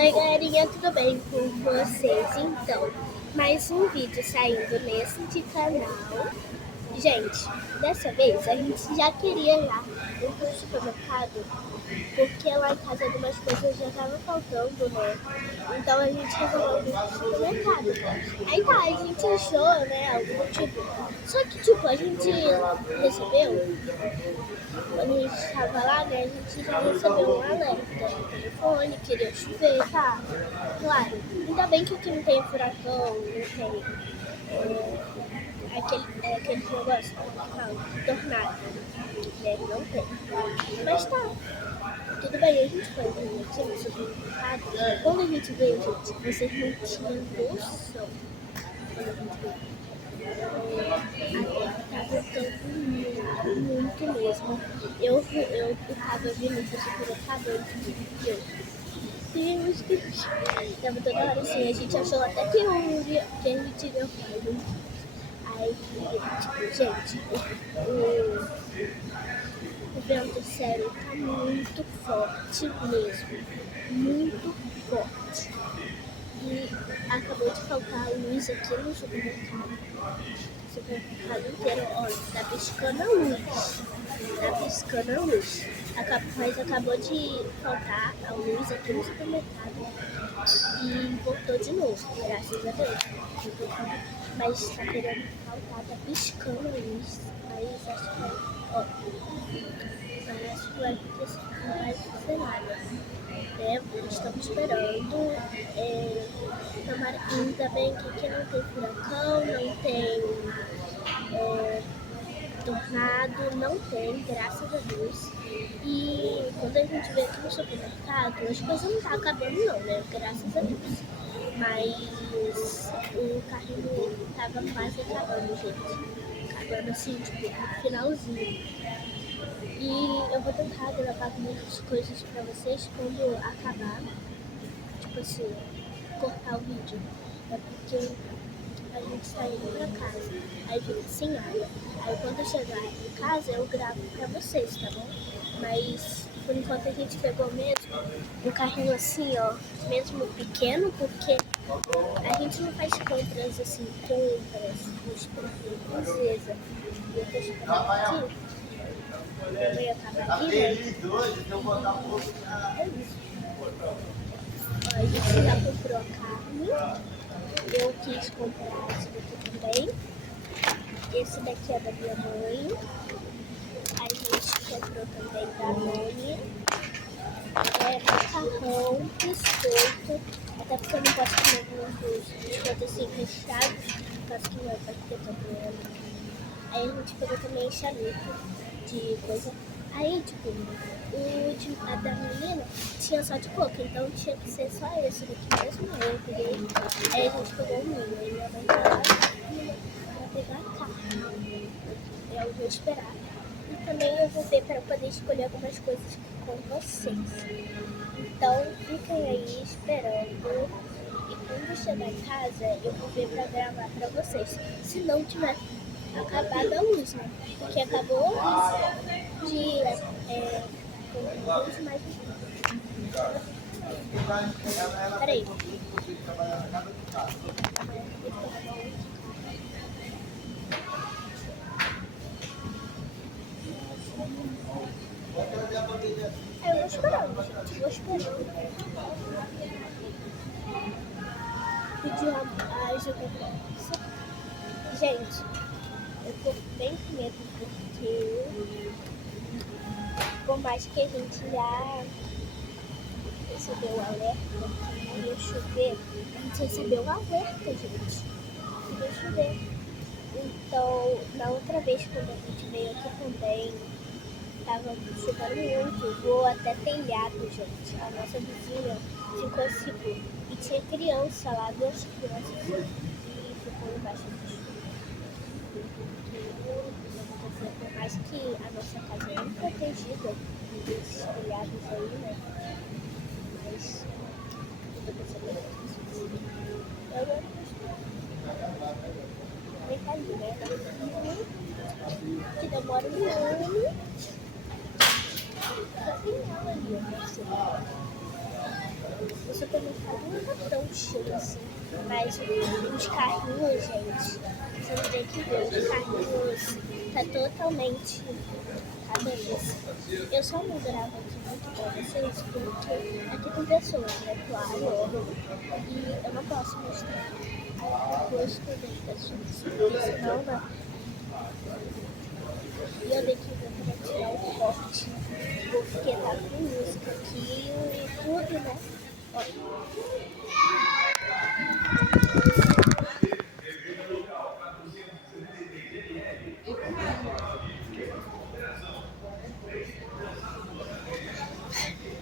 Oi galerinha, tudo bem com vocês? Então, mais um vídeo saindo nesse canal. Gente, dessa vez a gente já queria ir lá no supermercado, porque lá em casa algumas coisas já estavam faltando, né? Então a gente resolveu ir no supermercado. Aí tá, a gente achou, né, algo do tipo. Só que tipo, a gente recebeu, quando a gente estava lá, né, a gente já recebeu um alerta no telefone, queria chover, tá? Claro, ainda bem que aqui não tem furacão, não tem aquele negócio que fala, tornado, né? Não tem. Mas tá, tudo bem, a gente foi aqui no supermercado. Quando a gente veio, gente, vocês não tinham noção. Quando a gente veio. Tava tanto muito mesmo. Eu tava vindo pro supermercado e Deus, tava toda hora assim, a gente achou até que a gente ia fazer. Aí, tipo, gente, o vento sério tá muito forte mesmo, muito forte. E acabou de faltar a luz aqui no supermercado. O supermercado inteiro, olha, tá piscando a luz. Tá piscando a luz. Mas acabou de faltar a luz aqui no supermercado e voltou de novo, graças a Deus. Mas tá querendo faltar, tá piscando a luz. Mas acho que vai, ó, mas acho que vai acontecer, não vai acontecer nada. Estamos esperando. Tomara que ainda bem que aqui não tem furacão, não tem tornado, não tem, graças a Deus. E quando a gente vê aqui no supermercado, as coisas não estão acabando não, né? Graças a Deus. Mas o carrinho estava quase acabando, gente. Acabando assim, tipo, no finalzinho. E eu vou tentar gravar algumas coisas pra vocês quando acabar. Tipo assim, cortar o vídeo. É porque a gente está indo pra casa. Aí fica sem água. Aí quando eu chegar em casa eu gravo pra vocês, tá bom? Mas por enquanto a gente pegou mesmo um carrinho assim, ó, mesmo pequeno, porque a gente não faz compras assim, compras, princesa. E eu tô esperando aqui. Eu ia acabar aqui, né? É isso. Ó, a gente já comprou a carne. Eu quis comprar esse daqui também. Esse daqui é da minha mãe. A gente comprou também da mãe. Macarrão, biscoito. Até porque eu não posso comer muito biscoito assim recheado. Por causa que não pode ter problema. Aí a gente pegou também charuto de coisa. Aí, tipo, a da menina tinha só de coco, então tinha que ser só esse daqui mesmo. Aí eu peguei, aí a gente pegou o milho. Aí minha mãe vai lá pra pegar a carne. Eu vou esperar. E também eu vou ver para poder escolher algumas coisas com vocês. Então, fiquem aí esperando. E quando chegar em casa, eu vou ver pra gravar pra vocês. Se não tiver acabado a luz, né? Porque acabou a luz de luz mais. Peraí. Eu vou esperando, gente. Vou esperando. Pediu a ajuda. Gente, eu tô bem com medo porque por mais que a gente já recebeu o alerta que ia chover, a gente recebeu o alerta, gente, que ia chover. Então, na outra vez quando a gente veio aqui também, tava chovendo muito, voou até telhado, gente. A nossa vizinha ficou segura. E tinha criança lá, 2 crianças, e ficou embaixo do chuva. Por mais que a nossa casa é muito protegida desses telhados aí, né? Mas eu tô pensando nisso. Eu não brincadeira, né? Que demora um ano. Só tem ela ali, né? supermercado não tá tão cheio assim. Mas os carrinhos, gente, vocês têm que ver, os carrinhos tá totalmente cabeça. Eu só não gravo aqui muito pra vocês porque aqui tem pessoas, né? Claro, e eu não posso mostrar o rosto das pessoas, porque senão não. E eu tenho que ver pra tirar o corte, porque tá com música aqui e tudo, né? Olha.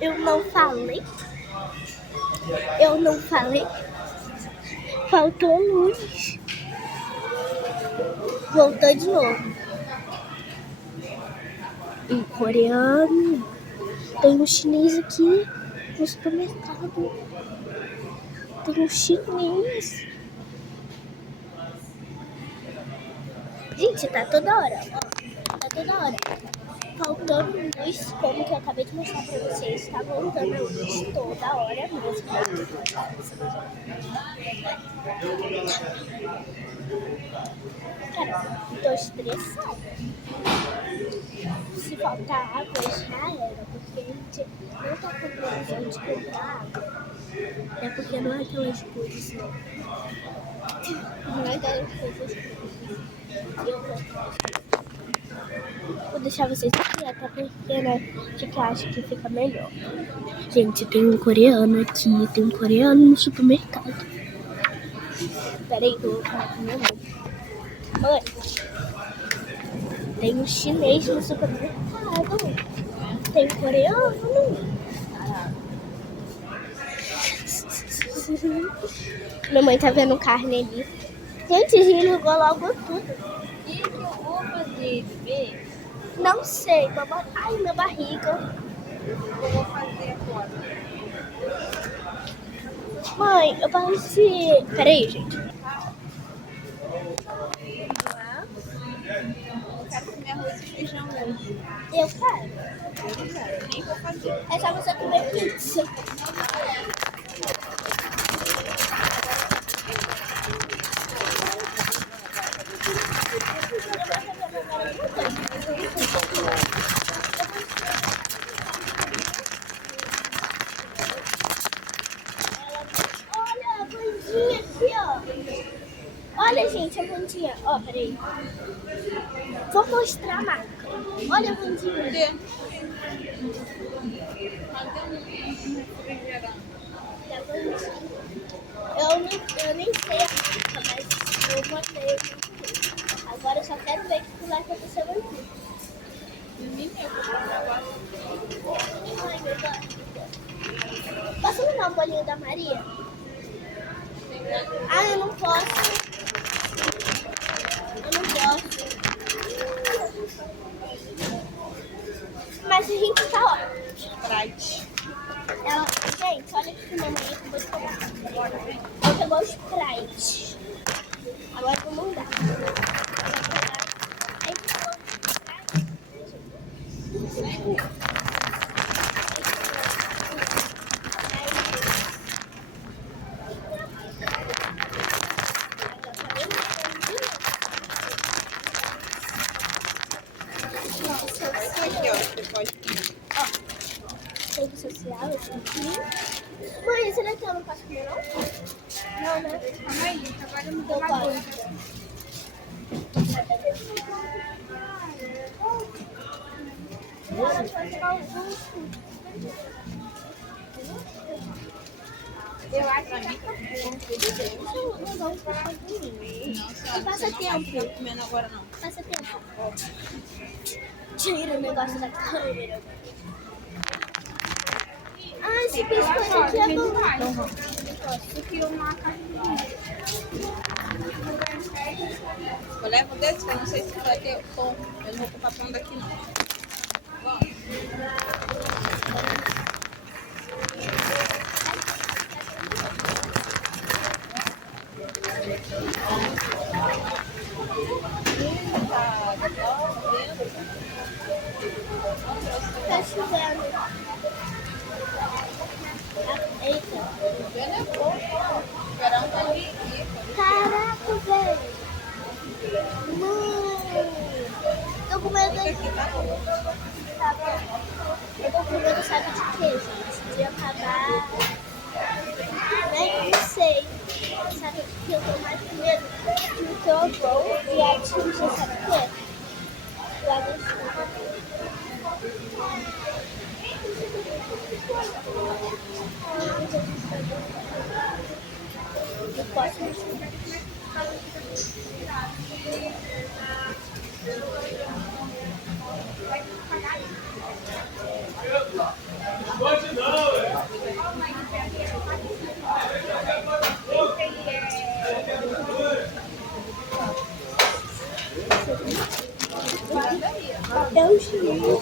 Eu não falei. Eu não falei. Faltou luz. Voltou de novo. Em coreano. Tem um chinês aqui no supermercado. Tem um chinês. Gente, tá toda hora. Ó, tá toda hora. Faltando luz, como que eu acabei de mostrar pra vocês. Tá voltando a luz toda hora mesmo. Cara, tô estressada. Se faltar água, já era, porque a gente não tá com previsão de comprar água. É porque não é aquelas coisas, não. Não é aquelas coisas. Vou deixar vocês aqui, até porque, né, que acho que fica melhor. Gente, tem um coreano aqui, tem um coreano no supermercado. Peraí que eu vou falar com minha mãe. Mãe, tem um chinês no supermercado. Tem um coreano. Minha mãe tá vendo carne ali. Gente, desligou logo tudo. E que eu vou fazer, bebê? Não sei, mamãe. Ai, minha barriga. Eu vou fazer agora. Mãe, eu pareci. Peraí, gente. Eu quero comer arroz e feijão hoje. Eu quero. Nem vou fazer. É só você comer pizza. Olha a bandinha aqui, ó. Olha, gente, a bandinha. Ó, peraí. Vou mostrar a marca. Olha a bandinha. Cadê? Cadê um refrigerante? Eu nem sei a marca, mas eu mandei. Agora eu só quero ver o que vai acontecer aqui. Menina, eu vou comprar agora. Ai, meu Deus. Posso me dar um bolinho da Maria? Ah, eu não posso. Eu não posso. Mas a gente tá, ó. Sprite. Ela, gente, olha que minha mãe acabou de pegar. Ela pegou o Sprite. Agora eu vou mandar. Aí pegou o Sprite. Aqui, ó. Você pode ir. Rede social, esse aqui. Mãe, será que eu não posso comer, não? Não, né? Calma aí, agora eu me Eu dou uma posso. dúvida. Ela pode pegar o susto. Eu acho que mim tá bom. Não vamos passar de mim. Não, senhora, Passa você não pode tempo. ficar comendo agora, não. Passa tempo. Tira o negócio da câmera. Ah, esse biscoito aqui é bom. Eu queria uma caixa de eu levo desse, que eu não sei se vai ter pão. Eu não vou comprar pão daqui, não. Tá chovendo. Eita. Chovendo é pouco. Verão tá ali. Caraca, velho. Mano. Tô com medo Aqui tá bom. Tá bom. Eu tô com medo, sabe de quê, gente? De acabar. Né? Não sei. Sabe o que eu tô mais com medo? De que eu vou e atingir, sabe o quê? Guarda-chuva. Eu posso me Pode não, velho. papel higiênico.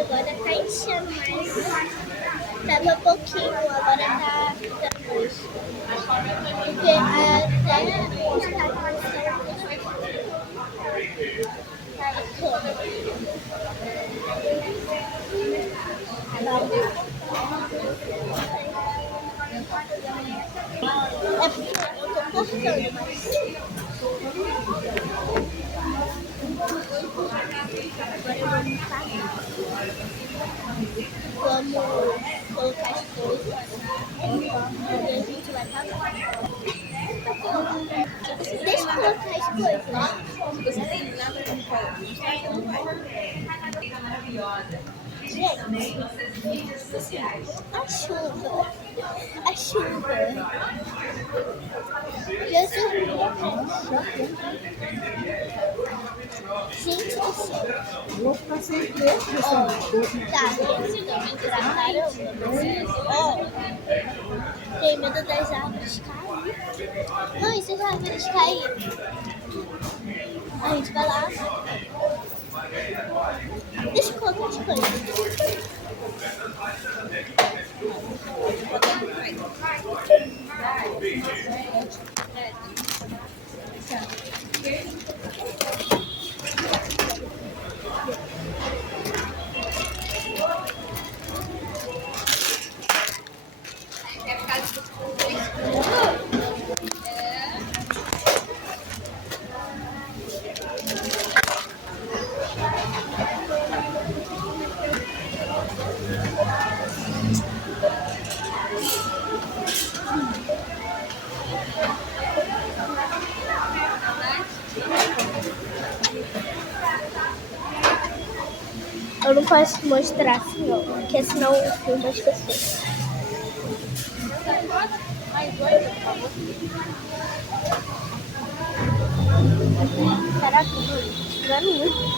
Agora tá enchendo mais. Tava pouquinho, agora tá ficando mais. Porque até hoje tá começando é porque eu tô cortando, mas agora eu vou limpar. Vamos colocar as coisas e a gente vai acabar. Deixa eu colocar as coisas. Se você tem nada com pão, não vai. Gente, a chuva. A chuva. Jesus me gente do céu. Vou ficar sem preço, Tá, gente, também pra caramba. Ó, tem medo das árvores caírem. Mãe, se as árvores caírem, a gente vai lá. Deixa eu colocar as coisas. Eu não posso mostrar assim, não, porque senão eu filmo as pessoas. Caraca, mano, tiveram muito.